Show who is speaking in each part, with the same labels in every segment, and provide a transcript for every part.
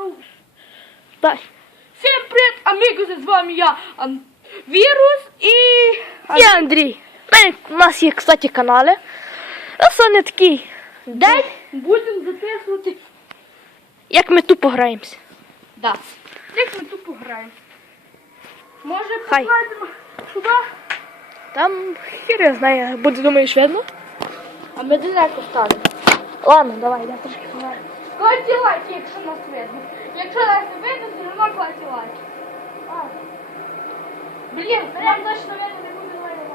Speaker 1: уб'ю.
Speaker 2: Дай.
Speaker 1: Всім привіт, амігуси, з вами я, Ан... Вірус і...
Speaker 2: І Андрій. У нас є, кстати, канали. А сьогодні такий день,
Speaker 1: Будемо записувати.
Speaker 2: як ми тупо граємося.
Speaker 1: Да. Як ми тупо граємо. Може
Speaker 2: Хай.
Speaker 1: покладемо сюди,
Speaker 2: Там хір я знаю, буде, думаєш, видно?
Speaker 1: а ми далеко ставимо.
Speaker 2: Ладно, давай, я трошки.
Speaker 1: Кладьте лайки, якщо нас видно. Якщо нас не видно, все одно кладьте лайки. Блін, прям точно видно не буде лайки.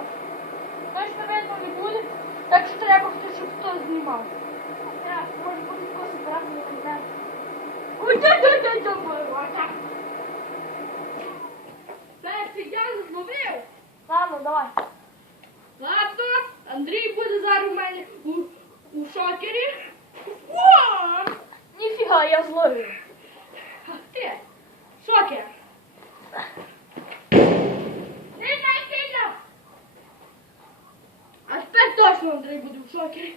Speaker 1: Точно видно не буде, так що треба хтось, щоб хтось знімав. Так, може бути коси правда не контент. Ой, дай, дай, дай, дай, дай. Це я зловив.
Speaker 2: Ладно, давай.
Speaker 1: Ладно, Андрій буде зараз у мене у, у шокері.
Speaker 2: Я
Speaker 1: зловлю. Ти, шокер. Не дай сильно. А тепер точно Андрій буде в шокі.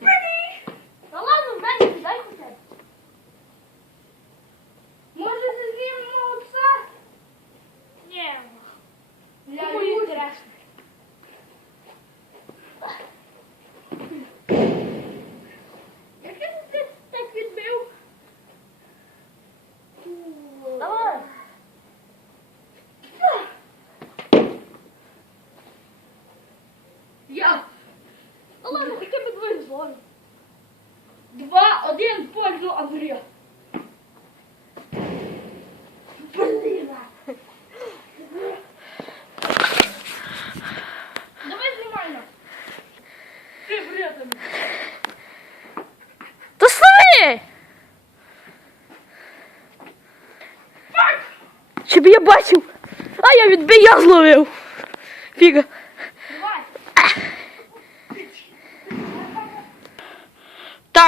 Speaker 2: Та
Speaker 1: Я.
Speaker 2: Ну ладно, хоча б двоє зловив.
Speaker 1: Два, один, в пользу Андрія. Блін. Давай знімай нас. Ти бретами.
Speaker 2: Та слови! Щоб я бачив. А я відбив, я зловив. Фіга.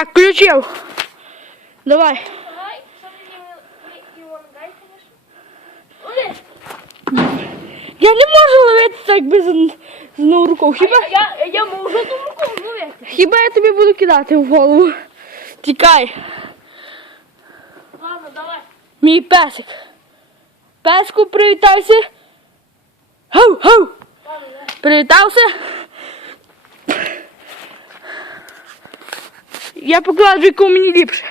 Speaker 2: Так, включив. Давай. Я не можу ловити так без одну руку. Хіба,
Speaker 1: Я, я можу одну руку зловити.
Speaker 2: хіба я тобі буду кидати в голову? Тікай.
Speaker 1: Ладно, давай.
Speaker 2: Мій песик. Песку привітався. Гав, гав. Привітався. Я покладу, яку мені ліпше.